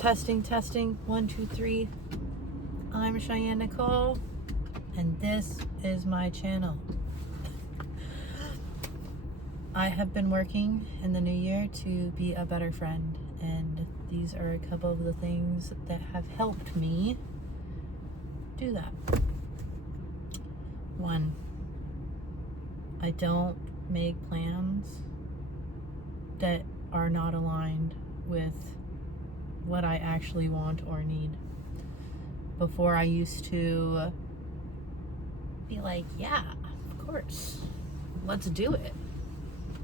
Testing, testing. 1, 2, 3. I'm Cheyenne Nicole, and this is my channel. I have been working in the new year to be a better friend, and these are a couple of the things that have helped me do that. 1, I don't make plans that are not aligned with what I actually want or need. Before, I used to be like, yeah, of course, let's do it.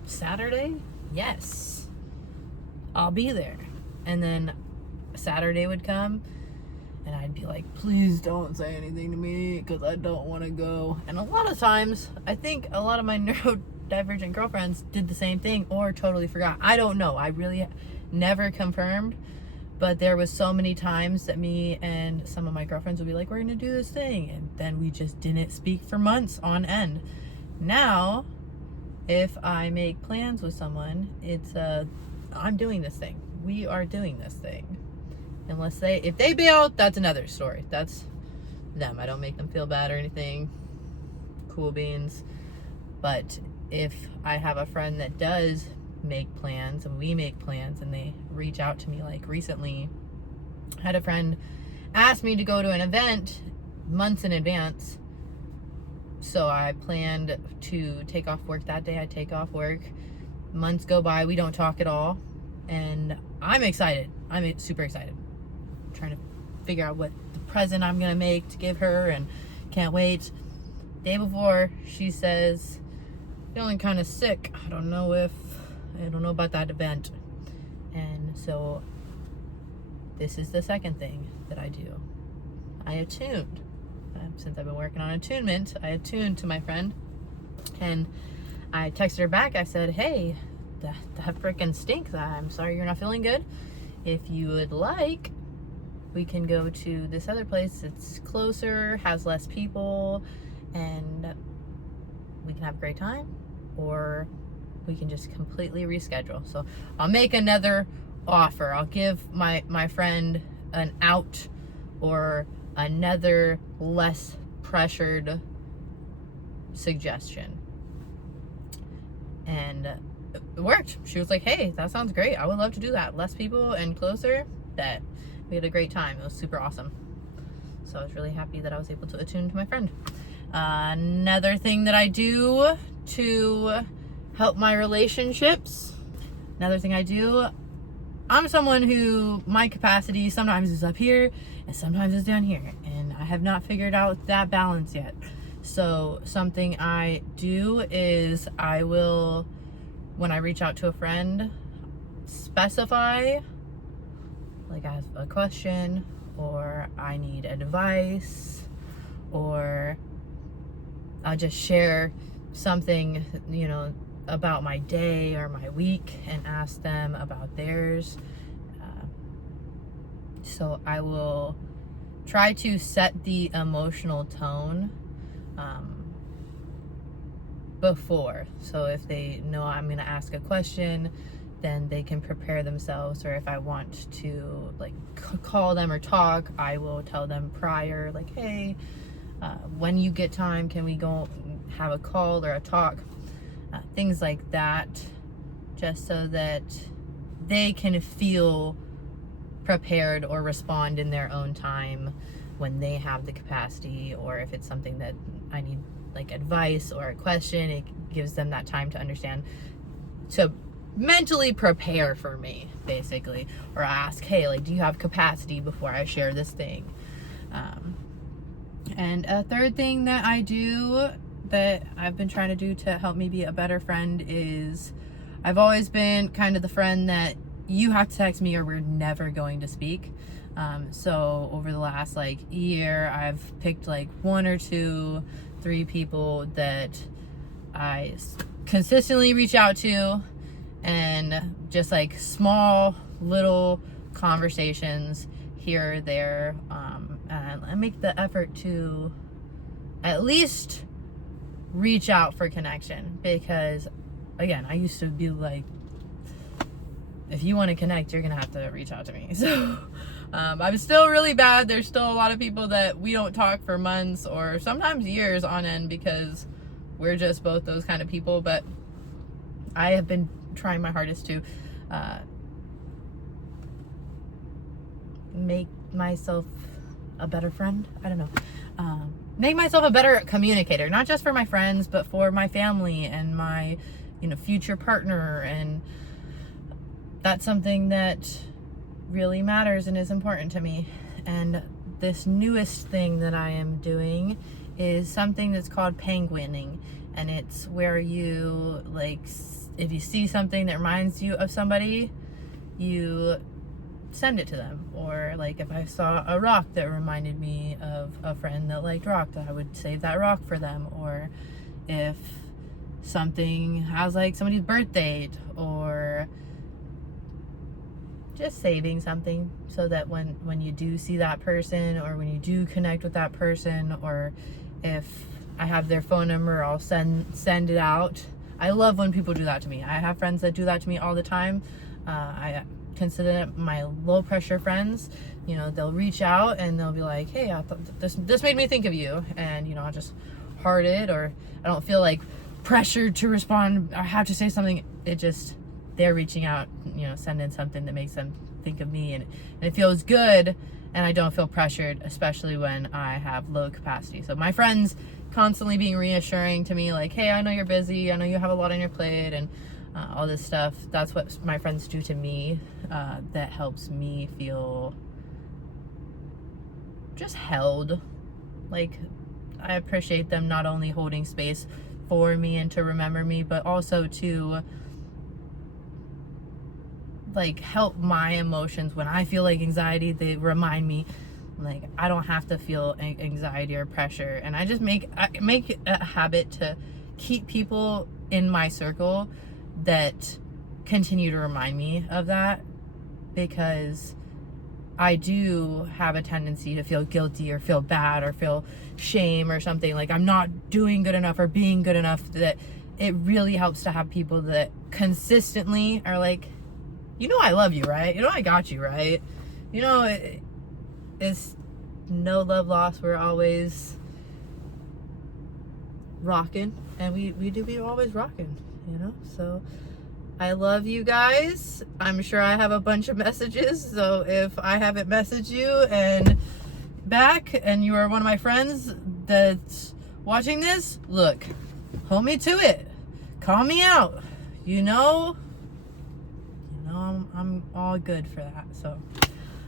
Saturday? Yes, I'll be there. And then Saturday would come and I'd be like, please don't say anything to me because I don't want to go. And a lot of times, I think a lot of my neurodivergent girlfriends did the same thing or totally forgot. I don't know. I really never confirmed. But there was so many times that me and some of my girlfriends would be like, we're going to do this thing. And then we just didn't speak for months on end. Now, if I make plans with someone, it's I'm doing this thing. We are doing this thing. Unless if they bail, that's another story. That's them. I don't make them feel bad or anything. Cool beans. But if I have a friend that does make plans and we make plans and they reach out to me, like recently I had a friend ask me to go to an event months in advance, so I planned to take off work that day. I take off work, months go by, we don't talk at all, and I'm excited. I'm super excited. I'm trying to figure out what the present I'm gonna make to give her and can't wait. Day before, she says, feeling kind of sick. I don't know about that event. And so this is the second thing that I do. I attuned. Since I've been working on attunement, I attuned to my friend, and I texted her back. I said, hey, that freaking stinks. I'm sorry you're not feeling good. If you would like, we can go to this other place. It's closer, has less people, and we can have a great time, or we can just completely reschedule. So I'll make another offer. I'll give my friend an out or another less pressured suggestion. And it worked. She was like, hey, that sounds great. I would love to do that. Less people and closer. That we had a great time. It was super awesome. So I was really happy that I was able to attune to my friend. Another thing that I do to help my relationships. Another thing I do, I'm someone who, my capacity sometimes is up here and sometimes is down here, and I have not figured out that balance yet. So something I do is I will, when I reach out to a friend, specify, like I have a question, or I need advice, or I'll just share something, about my day or my week and ask them about theirs. So I will try to set the emotional tone before. So if they know I'm going to ask a question, then they can prepare themselves. Or if I want to call them or talk, I will tell them prior, like, hey, when you get time, can we go have a call or a talk? Things like that, just so that they can feel prepared or respond in their own time when they have the capacity, or if it's something that I need, like advice or a question, it gives them that time to understand, to mentally prepare for me, basically, or ask, hey, do you have capacity before I share this thing? And a third thing that I do that I've been trying to do to help me be a better friend is, I've always been kind of the friend that you have to text me or we're never going to speak. So over the last year, I've picked 1 or 2, 3 people that I consistently reach out to, and just small little conversations here or there. And I make the effort to at least reach out for connection, because again, I used to be if you want to connect, you're gonna have to reach out to me. So I'm still really bad. There's still a lot of people that we don't talk for months or sometimes years on end because we're just both those kind of people. But I have been trying my hardest to make myself a better friend. I don't know. Make myself a better communicator, not just for my friends, but for my family and my, future partner. And that's something that really matters and is important to me. And this newest thing that I am doing is something that's called penguining. And it's where you, like, if you see something that reminds you of somebody, you send it to them. Or like if I saw a rock that reminded me of a friend that liked rock, I would save that rock for them. Or if something has like somebody's birth date, or just saving something so that when you do see that person, or when you do connect with that person, or if I have their phone number, I'll send it out. I love when people do that to me. I have friends that do that to me all the time. I consider them my low pressure friends. They'll reach out and they'll be like, hey, I thought this made me think of you, and I'll just heart it, or I don't feel like pressured to respond or have to say something. It just, they're reaching out, sending something that makes them think of me, and it feels good, and I don't feel pressured, especially when I have low capacity. So my friends constantly being reassuring to me, like, hey, I know you're busy, I know you have a lot on your plate, and all this stuff. That's what my friends do to me. That helps me feel just held. Like, I appreciate them not only holding space for me and to remember me, but also to like help my emotions. When I feel like anxiety, they remind me, like, I don't have to feel anxiety or pressure. And I just make it a habit to keep people in my circle that continue to remind me of that, because I do have a tendency to feel guilty or feel bad or feel shame or something, like I'm not doing good enough or being good enough. That it really helps to have people that consistently are like, I love you, right? I got you, right? It's no love lost. We're always rocking, and we do be always rocking, so I love you guys. I'm sure I have a bunch of messages, so if I haven't messaged you and back and you are one of my friends that's watching this, look, hold me to it, call me out, I'm all good for that. So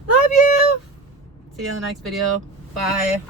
love you. See you in the next video. Bye.